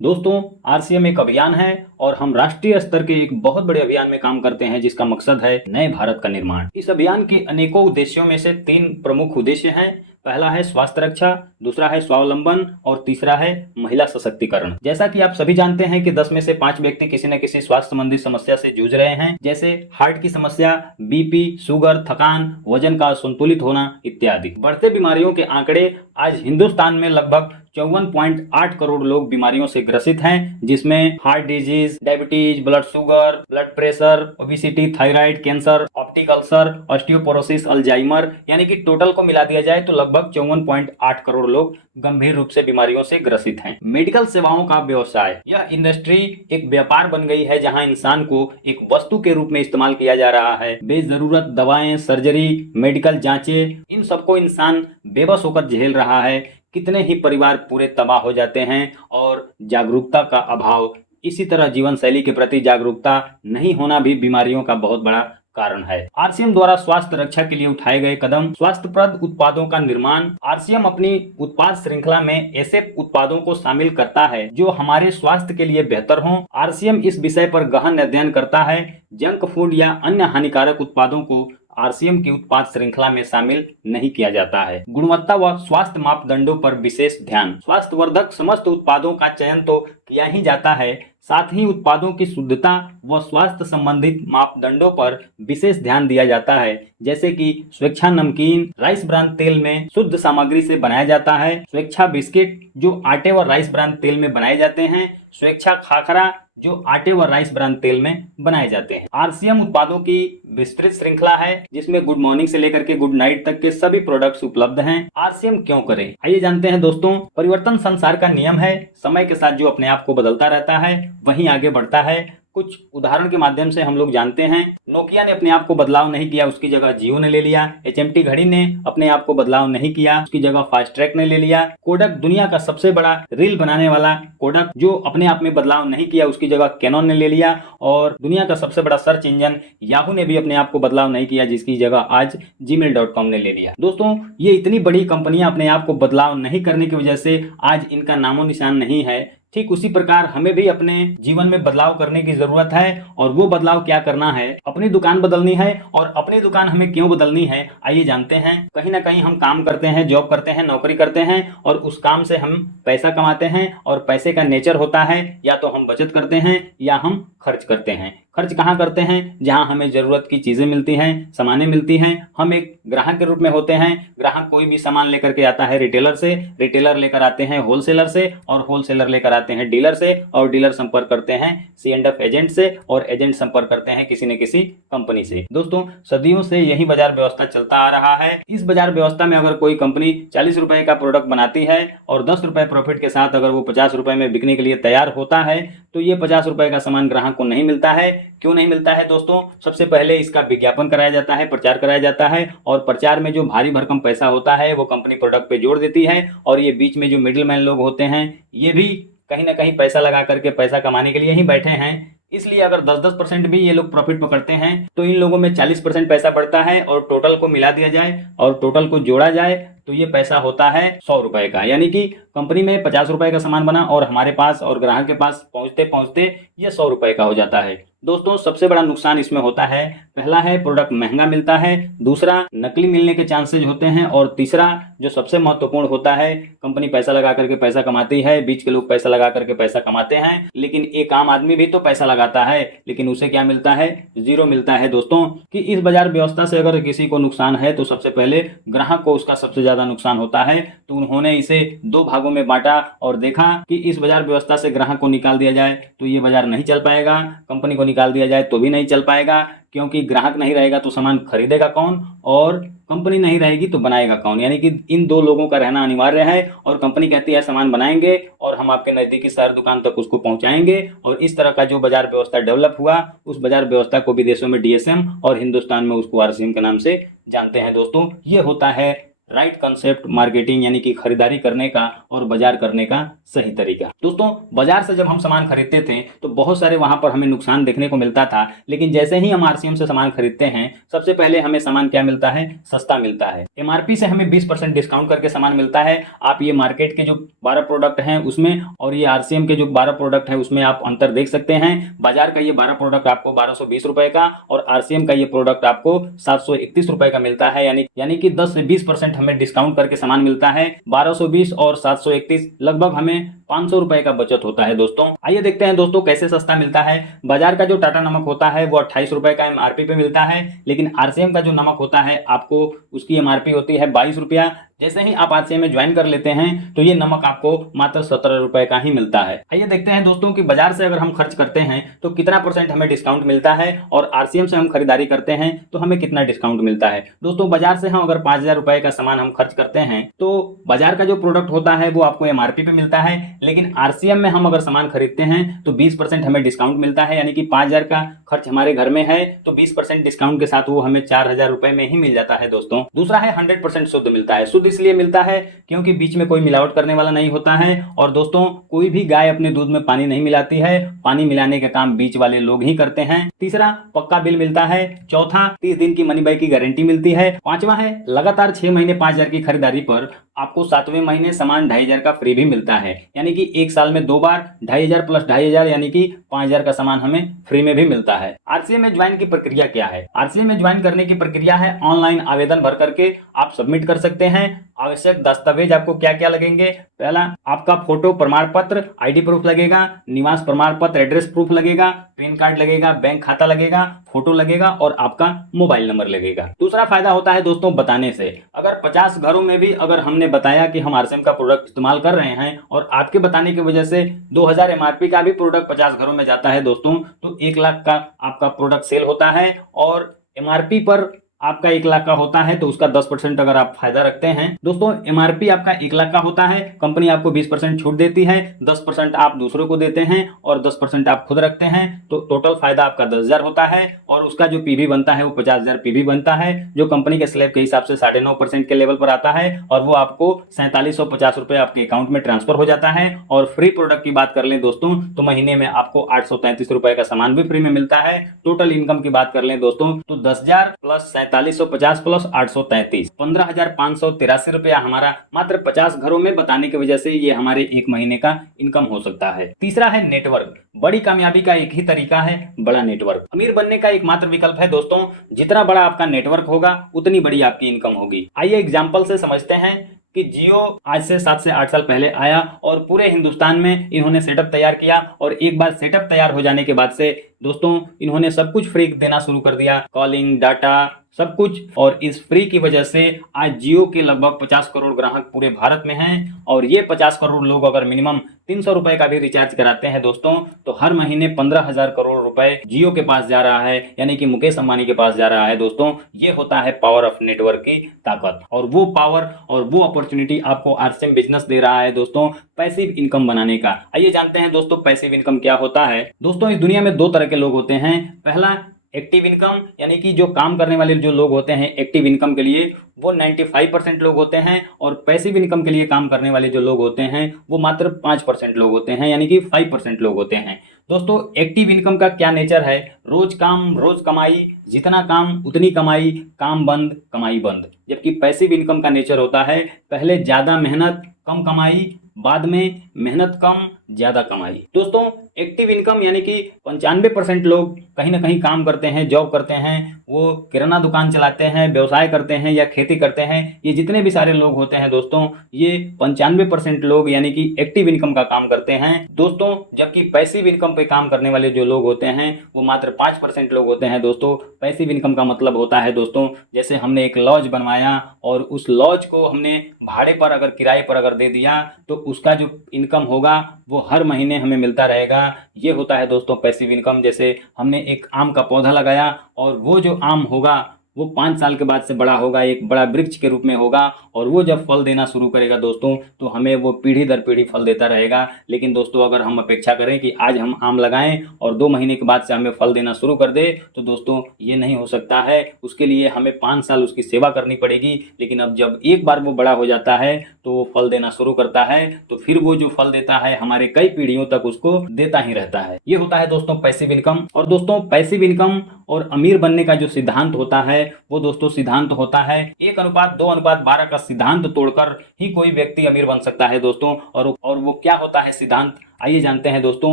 दोस्तों, आरसीएम एक अभियान है और हम राष्ट्रीय स्तर के एक बहुत बड़े अभियान में काम करते हैं जिसका मकसद है नए भारत का निर्माण। इस अभियान के अनेकों उद्देश्यों में से 3 प्रमुख उद्देश्य हैं। पहला है स्वास्थ्य रक्षा, दूसरा है स्वावलंबन और तीसरा है महिला सशक्तिकरण। जैसा कि आप सभी जानते हैं कि 10 में से 5 व्यक्ति किसी न किसी स्वास्थ्य संबंधी समस्या से जूझ रहे हैं, जैसे हार्ट की समस्या, बीपी, शुगर, थकान, वजन का असंतुलित होना इत्यादि। बढ़ते बीमारियों के आंकड़े आज हिंदुस्तान में लगभग 54.8 करोड़ लोग बीमारियों से ग्रसित हैं, जिसमें heart disease, diabetes, blood sugar, blood pressure, obesity, thyroid, cancer, optic ulcer, osteoporosis, Alzheimer, यानी कि टोटल को मिला दिया जाए तो लगभग 54.8 करोड़ लोग गंभीर रूप से बीमारियों से ग्रसित हैं। मेडिकल सेवाओं का व्यवसाय, यह इंडस्ट्री एक व्यापार बन गई है जहां इंसान को एक वस्तु के रूप में इस्तेमाल किया जा रहा है। बेजरूरत दवाएं, सर्जरी, मेडिकल जांचें, इन सबको इंसान बेबस होकर झेल रहा है। कितने ही परिवार पूरे तबाह हो जाते हैं और जागरूकता का अभाव, इसी तरह जीवन शैली के प्रति जागरूकता नहीं होना भी बीमारियों का बहुत बड़ा कारण है। आरसीएम द्वारा स्वास्थ्य रक्षा के लिए उठाए गए कदम, स्वास्थ्यप्रद उत्पादों का निर्माण। आरसीएम अपनी उत्पाद श्रृंखला में ऐसे उत्पादों को शामिल करता है जो हमारे स्वास्थ्य के लिए बेहतर हों। आरसीएम इस विषय पर गहन अध्ययन करता है। जंक फूड या अन्य हानिकारक उत्पादों को आरसीएम की उत्पाद श्रृंखला में शामिल नहीं किया जाता है। गुणवत्ता व स्वास्थ्य मापदंडों पर विशेष ध्यान, स्वास्थ्यवर्धक समस्त उत्पादों का चयन तो किया ही जाता है, साथ ही उत्पादों की शुद्धता व स्वास्थ्य संबंधित मापदंडों पर विशेष ध्यान दिया जाता है, जैसे कि स्वेच्छा नमकीन राइस ब्रान तेल में शुद्ध सामग्री से बनाया जाता है, स्वेच्छा बिस्किट जो आटे व राइस ब्रान तेल में बनाए जाते हैं, स्वेच्छा खाखरा जो आटे व राइस ब्रान तेल में बनाए जाते हैं। आरसीएम उत्पादों की विस्तृत श्रृंखला है जिसमें गुड मॉर्निंग से लेकर के गुड नाइट तक के सभी प्रोडक्ट्स उपलब्ध हैं। आरसीएम क्यों करें, आइए जानते हैं दोस्तों। परिवर्तन संसार का नियम है। समय के साथ जो अपने आप को बदलता रहता है वहीं आगे बढ़ता है। कुछ उदाहरण के माध्यम से हम लोग जानते हैं। नोकिया ने अपने आप को बदलाव नहीं किया, उसकी जगह जियो ने ले लिया। एचएमटी घड़ी ने अपने आप को बदलाव नहीं किया, उसकी जगह फास्ट ट्रैक ने ले लिया। कोडक, दुनिया का सबसे बड़ा रील बनाने वाला कोडक, जो अपने आप में बदलाव नहीं किया, उसकी जगह कैनन ने ले लिया। और दुनिया का सबसे बड़ा सर्च इंजन याहू ने भी अपने आप को बदलाव नहीं किया, जिसकी जगह आज gmail.com ने ले लिया। दोस्तों, ये इतनी बड़ी कंपनियां अपने आप को बदलाव नहीं करने की वजह से आज इनका नामो निशान नहीं है। ठीक उसी प्रकार हमें भी अपने जीवन में बदलाव करने की जरूरत है। और वो बदलाव क्या करना है, अपनी दुकान बदलनी है। और अपनी दुकान हमें क्यों बदलनी है, आइए जानते हैं। कहीं ना कहीं हम काम करते हैं, जॉब करते हैं, नौकरी करते हैं और उस काम से हम पैसा कमाते हैं। और पैसे का नेचर होता है या तो हम बचत करते हैं या हम खर्च करते हैं। खर्च कहाँ करते हैं, जहां हमें जरूरत की चीजें मिलती हैं, सामानें मिलती हैं। हम एक ग्राहक के रूप में होते हैं। ग्राहक कोई भी सामान लेकर के आता है रिटेलर से, रिटेलर लेकर आते हैं होलसेलर से, और होलसेलर लेकर आते हैं डीलर से, और डीलर संपर्क करते हैं C&F एजेंट से, और एजेंट संपर्क करते हैं किसी न किसी कंपनी से। दोस्तों, सदियों से यही बाजार व्यवस्था चलता आ रहा है। इस बाजार व्यवस्था में अगर कोई कंपनी 40 रुपए का प्रोडक्ट बनाती है और 10 रुपए प्रॉफिट के साथ अगर वो 50 रुपए में बिकने के लिए तैयार होता है, तो ये 50 रुपए का सामान ग्राहक को नहीं मिलता है। क्यों नहीं मिलता है दोस्तों? सबसे पहले इसका विज्ञापन कराया जाता है, प्रचार कराया जाता है, और प्रचार में जो भारी भरकम पैसा होता है वो कंपनी प्रोडक्ट पे जोड़ देती है। और ये बीच में जो मिडिल मैन लोग होते हैं, ये भी कहीं ना कहीं पैसा लगा करके पैसा कमाने के लिए ही बैठे हैं। इसलिए अगर 10-10% भी ये लोग प्रॉफिट पकड़ते हैं तो इन लोगों में 40% पैसा बढ़ता है। और टोटल को मिला दिया जाए और टोटल को जोड़ा जाए तो ये पैसा होता है 100 रुपए का। यानी कि कंपनी में 50 रुपए का सामान बना और हमारे पास और ग्राहक के पास पहुंचते पहुंचते ये 100 रुपए का हो जाता है। दोस्तों, सबसे बड़ा नुकसान इसमें होता है, पहला है प्रोडक्ट महंगा मिलता है, दूसरा नकली मिलने के चांसेज होते हैं, और तीसरा जो सबसे महत्वपूर्ण होता है, कंपनी पैसा लगा करके पैसा कमाती है, बीच के लोग पैसा लगा करके पैसा कमाते हैं, लेकिन एक आम आदमी भी तो पैसा लगाता है, लेकिन उसे क्या मिलता है? जीरो मिलता है। दोस्तों, कि इस बाजार व्यवस्था से अगर किसी को नुकसान है तो सबसे पहले ग्राहक को उसका सबसे ज्यादा नुकसान होता है। तो उन्होंने इसे 2 भागों में बांटा और देखा कि इस बाजार व्यवस्था से ग्राहक को निकाल दिया जाए तो ये बाजार नहीं चल पाएगा, कंपनी को निकाल दिया जाए तो भी नहीं चल पाएगा, क्योंकि ग्राहक नहीं रहेगा तो सामान खरीदेगा कौन, और कंपनी नहीं रहेगी तो बनाएगा कौन। यानी कि इन 2 लोगों का रहना अनिवार्य है। और कंपनी कहती है सामान बनाएंगे और हम आपके नजदीकी शहर दुकान तक उसको पहुंचाएंगे। और इस तरह का जो बाजार व्यवस्था डेवलप हुआ, उस बाजार व्यवस्था को विदेशों में DSM और हिंदुस्तान में उसको आरसीएम के नाम से जानते हैं। दोस्तों, ये होता है राइट कंसेप्ट मार्केटिंग यानी कि खरीदारी करने का और बाजार करने का सही तरीका। दोस्तों बाजार से जब हम सामान खरीदते थे तो बहुत सारे वहां पर हमें नुकसान देखने को मिलता था, लेकिन जैसे ही हम आरसीएम से सामान खरीदते हैं सबसे पहले हमें सामान क्या मिलता है, सस्ता मिलता है। एमआरपी से हमें 20% डिस्काउंट करके सामान मिलता है। आप ये मार्केट के जो 12 प्रोडक्ट हैं उसमें और ये आरसीएम के जो 12 प्रोडक्ट है उसमें आप अंतर देख सकते हैं। बाजार का ये 12 प्रोडक्ट आपको 1220 रुपए का और आरसीएम का ये प्रोडक्ट आपको 731 रुपए का मिलता है, यानी कि 10 से 20% हमें डिस्काउंट करके सामान मिलता है। 1220 और 731 लगभग हमें 500 रुपए का बचत होता है। दोस्तों आइए देखते हैं दोस्तों कैसे सस्ता मिलता है। बाजार का जो टाटा नमक होता है वो 28 रुपए का एमआरपी पे मिलता है, लेकिन आरसीएम का जो नमक होता है आपको उसकी एमआरपी होती है 22 रुपया। जैसे ही आप आरसीएम में ज्वाइन कर लेते हैं तो ये नमक आपको मात्र 17 रुपए का ही मिलता है। आइए देखते हैं दोस्तों कि बाजार से अगर हम खर्च करते हैं तो कितना % हमें डिस्काउंट मिलता है और आरसीएम से हम खरीदारी करते हैं तो हमें कितना डिस्काउंट मिलता है। दोस्तों बाजार से हम अगर 5000 रुपए का सामान हम खर्च करते हैं तो बाजार का जो प्रोडक्ट होता है वो आपको एमआरपी पे मिलता है, लेकिन आरसीएम में हम अगर सामान खरीदते हैं तो 20% हमें डिस्काउंट मिलता है, यानी कि 5000 का खर्च हमारे घर में है तो 20% डिस्काउंट के साथ वो हमें 4000 रुपए में ही मिल जाता है। दोस्तों दूसरा है 100% शुद्ध मिलता है। शुद्ध इसलिए मिलता है क्योंकि बीच में कोई मिलावट करने वाला नहीं होता है और दोस्तों कोई भी गाय अपने दूध में पानी नहीं मिलाती है, पानी मिलाने का काम बीच वाले लोग ही करते हैं। तीसरा पक्का बिल मिलता है। चौथा 30 दिन की मनी बैक की गारंटी मिलती है। पांचवा है लगातार 6 महीने 5000 की खरीदारी पर आपको 7वें महीने सामान 2500 का फ्री भी मिलता है, यानी कि एक साल में 2 बार 2500 प्लस 2500 यानी कि 5000 का सामान हमें फ्री में भी मिलता है। आरसीएम में ज्वाइन की प्रक्रिया क्या है? आरसीएम में ज्वाइन करने की प्रक्रिया है ऑनलाइन आवेदन भर करके आप सबमिट कर सकते हैं। आवश्यक दस्तावेज आपको क्या क्या लगेंगे? पहला आपका फोटो प्रमाण पत्र, आईडी प्रूफ लगेगा, निवास प्रमाण पत्र एड्रेस प्रूफ लगेगा, पैन कार्ड लगेगा, बैंक खाता लगेगा, फोटो लगेगा और आपका मोबाइल नंबर लगेगा। दूसरा फायदा होता है दोस्तों बताने से। अगर 50 घरों में भी अगर हमने बताया कि हम आरसीएम का प्रोडक्ट इस्तेमाल कर रहे हैं और आपके बताने की वजह से 2000 एमआरपी का भी प्रोडक्ट 50 घरों में जाता है दोस्तों तो 1 लाख का आपका प्रोडक्ट सेल होता है और एमआरपी पर आपका 1 लाख का होता है तो उसका 10% अगर आप फायदा रखते हैं। दोस्तों एमआरपी आपका 1 लाख का होता है, कंपनी आपको 20% छूट देती है, 10% आप दूसरों को देते हैं और 10% आप खुद रखते हैं, तो टोटल फायदा आपका 10,000 होता है और उसका जो पीवी बनता है वो 50,000 पीवी बनता है, जो कंपनी के स्लैब के हिसाब से 9.5% के लेवल पर आता है और वो आपको 4750 रुपए आपके अकाउंट में ट्रांसफर हो जाता है। और फ्री प्रोडक्ट की बात कर लें दोस्तों तो महीने में आपको 833 रुपए का सामान भी फ्री में मिलता है। टोटल इनकम की बात कर लें दोस्तों तो 10,000 प्लस 4750 प्लस 833 15,583 रुपया हमारा मात्र 50 घरों में बताने की वजह से ये हमारे 1 महीने का इनकम हो सकता है। तीसरा है नेटवर्क। बड़ी कामयाबी का एक ही तरीका है, बड़ा नेटवर्क। अमीर बनने का एकमात्र विकल्प है दोस्तों, जितना बड़ा आपका नेटवर्क होगा उतनी बड़ी आपकी इनकम होगी। आइए एग्जाम्पल से समझते हैं कि जियो आज से 7 से 8 साल पहले आया और पूरे हिंदुस्तान में इन्होंने सेटअप तैयार किया और एक बार सेटअप तैयार हो जाने के बाद से दोस्तों इन्होंने सब कुछ फ्री देना शुरू कर दिया, कॉलिंग, डाटा, सब कुछ। और इस फ्री की वजह से आज जियो के लगभग 50 करोड़ ग्राहक पूरे भारत में हैं और ये 50 करोड़ लोग अगर मिनिमम 300 रुपए का भी रिचार्ज कराते हैं दोस्तों तो हर महीने 15,000 करोड़ रुपए जियो के पास जा रहा है, यानी कि मुकेश अंबानी के पास जा रहा है। दोस्तों ये होता है पावर ऑफ नेटवर्क की ताकत और वो पावर और वो अपॉर्चुनिटी आपको आरसीएम बिजनेस दे रहा है दोस्तों पैसिव इनकम बनाने का। आइए जानते हैं दोस्तों पैसिव इनकम क्या होता है। दोस्तों इस दुनिया में 2 तरह के लोग होते हैं। पहला एक्टिव इनकम, यानी कि जो काम करने वाले जो लोग होते हैं एक्टिव इनकम के लिए वो 95% लोग होते हैं और पैसिव इनकम के लिए काम करने वाले जो लोग होते हैं वो मात्र 5% लोग होते हैं, यानी कि 5% लोग होते हैं। दोस्तों एक्टिव इनकम का क्या नेचर है? रोज काम रोज कमाई, जितना काम उतनी कमाई, काम बंद कमाई बंद। जबकि पैसिव इनकम का नेचर होता है पहले ज्यादा मेहनत कम कमाई, बाद में मेहनत कम ज्यादा कमाई। दोस्तों एक्टिव इनकम यानी कि 95% लोग कहीं ना कहीं काम करते हैं, जॉब करते हैं, वो किराना दुकान चलाते हैं, व्यवसाय करते हैं या खेती करते हैं। ये जितने भी सारे लोग होते हैं दोस्तों ये 95% लोग यानी कि एक्टिव इनकम का काम करते हैं दोस्तों। जबकि पैसिव इनकम पे काम करने वाले जो लोग होते हैं वो मात्र 5% लोग होते हैं दोस्तों। पैसिव इनकम का मतलब होता है दोस्तों जैसे हमने एक लॉज बनवाया और उस लॉज को हमने भाड़े पर अगर किराए पर अगर दे दिया तो उसका जो इनकम होगा वो हर महीने हमें मिलता रहेगा। ये होता है दोस्तों पैसिव इनकम। जैसे हमने एक आम का पौधा लगाया और वो जो आम होगा वो 5 साल के बाद से बड़ा होगा, एक बड़ा वृक्ष के रूप में होगा और वो जब फल देना शुरू करेगा दोस्तों तो हमें वो पीढ़ी दर पीढ़ी फल देता रहेगा। लेकिन दोस्तों अगर हम अपेक्षा करें कि आज हम आम लगाएं और 2 महीने के बाद से हमें फल देना शुरू कर दे तो दोस्तों ये नहीं हो सकता है। उसके लिए हमें 5 साल उसकी सेवा करनी पड़ेगी। लेकिन अब जब एक बार वो बड़ा हो जाता है तो वो फल देना शुरू करता है, तो फिर वो जो फल देता है हमारे कई पीढ़ियों तक उसको देता ही रहता है। ये होता है दोस्तों पैसिव इनकम। और दोस्तों पैसिव इनकम और अमीर बनने का जो सिद्धांत होता है वो दोस्तों सिद्धांत होता है 1:2:12 का सिद्धांत तोड़कर ही कोई व्यक्ति अमीर बन सकता है दोस्तों। और वो क्या होता है सिद्धांत, आइए जानते हैं दोस्तों।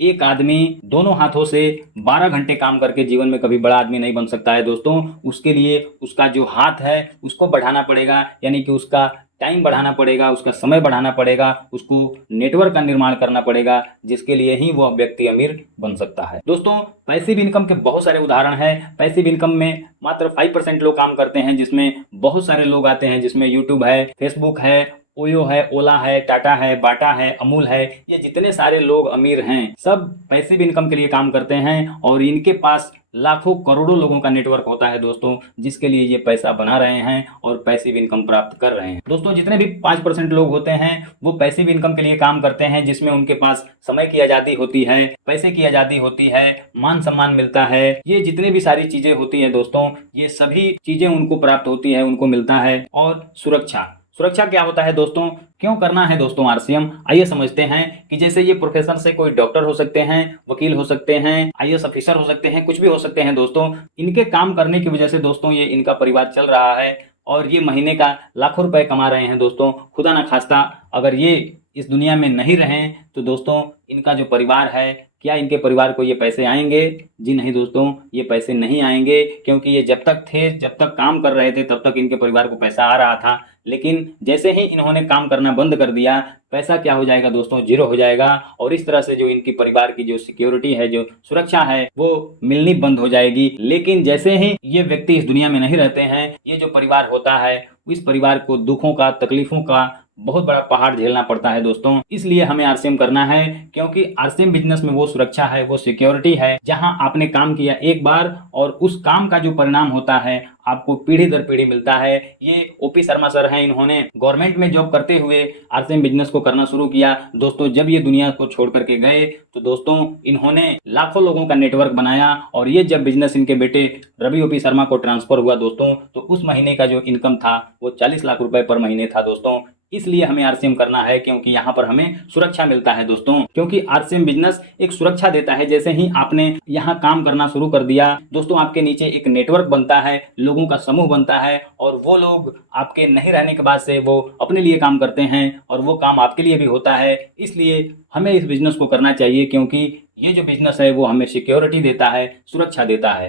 एक आदमी दोनों हाथों से 12 घंटे काम करके जीवन में कभी बड़ा आदमी नहीं बन सकता है दोस्तों। उसके लिए उसका जो हाथ है उसको बढ़ाना पड़ेगा, यानी कि उसका टाइम बढ़ाना पड़ेगा, उसका समय बढ़ाना पड़ेगा, उसको नेटवर्क का निर्माण करना पड़ेगा, जिसके लिए ही वह व्यक्ति अमीर बन सकता है। दोस्तों पैसिव इनकम के बहुत सारे उदाहरण हैं। पैसिव इनकम में मात्र 5% लोग काम करते हैं, जिसमें बहुत सारे लोग आते हैं, जिसमें यूट्यूब है, फेसबुक है, ओयो है, ओला है, टाटा है, बाटा है, अमूल है। ये जितने सारे लोग अमीर हैं सब पैसिव इनकम के लिए काम करते हैं और इनके पास लाखों करोड़ों लोगों का नेटवर्क होता है दोस्तों, जिसके लिए ये पैसा बना रहे हैं और पैसिव इनकम प्राप्त कर रहे हैं। दोस्तों जितने भी 5% लोग होते हैं वो पैसिव इनकम के लिए काम करते हैं, जिसमें उनके पास समय की आज़ादी होती है, पैसे की आज़ादी होती है, मान सम्मान मिलता है। ये जितने भी सारी चीज़ें होती हैं दोस्तों, ये सभी चीज़ें उनको प्राप्त होती है, उनको मिलता है। और सुरक्षा क्या होता है दोस्तों, क्यों करना है दोस्तों आरसीएम, आइए समझते हैं। कि जैसे ये प्रोफेशन से कोई डॉक्टर हो सकते हैं, वकील हो सकते हैं, आईएएस ऑफिसर हो सकते हैं, कुछ भी हो सकते हैं दोस्तों। इनके काम करने की वजह से दोस्तों ये इनका परिवार चल रहा है और ये महीने का लाखों रुपए कमा रहे हैं दोस्तों। खुदा ना खास्ता अगर ये इस दुनिया में नहीं रहें तो दोस्तों इनका जो परिवार है, क्या इनके परिवार को ये पैसे आएंगे? जी नहीं दोस्तों, ये पैसे नहीं आएंगे, क्योंकि ये जब तक काम कर रहे थे तब तक इनके परिवार को पैसा आ रहा था। लेकिन जैसे ही इन्होंने काम करना बंद कर दिया, पैसा क्या हो जाएगा दोस्तों, जीरो हो जाएगा। और इस तरह से जो इनकी परिवार की जो सिक्योरिटी है, जो सुरक्षा है, वो मिलनी बंद हो जाएगी। लेकिन जैसे ही ये व्यक्ति इस दुनिया में नहीं रहते हैं, ये जो परिवार होता है इस परिवार को दुखों का, तकलीफों का बहुत बड़ा पहाड़ झेलना पड़ता है दोस्तों। इसलिए हमें आरसीएम करना है, क्योंकि आरसीएम बिजनेस में वो सुरक्षा है, वो सिक्योरिटी है, जहां आपने काम किया एक बार और उस काम का जो परिणाम होता है आपको पीढ़ी दर पीढ़ी मिलता है। ये ओपी शर्मा सर हैं, इन्होंने गवर्नमेंट में जॉब करते हुए आरसीएम बिजनेस को करना शुरू किया दोस्तों। जब ये दुनिया को छोड़ करके गए तो दोस्तों इन्होंने लाखों लोगों का नेटवर्क बनाया और ये जब बिजनेस इनके बेटे रवि ओपी शर्मा को ट्रांसफर हुआ दोस्तों, तो उस महीने का जो इनकम था वो 40 लाख रुपए पर महीने था दोस्तों। इसलिए हमें आरसीएम करना है, क्योंकि यहाँ पर हमें सुरक्षा मिलता है दोस्तों। क्योंकि आरसीएम बिजनेस एक सुरक्षा देता है। जैसे ही आपने यहाँ काम करना शुरू कर दिया दोस्तों, आपके नीचे एक नेटवर्क बनता है, लोगों का समूह बनता है और वो लोग आपके नहीं रहने के बाद से वो अपने लिए काम करते हैं और वो काम आपके लिए भी होता है। इसलिए हमें इस बिजनेस को करना चाहिए, क्योंकि ये जो बिजनेस है वो हमें सिक्योरिटी देता है, सुरक्षा देता है।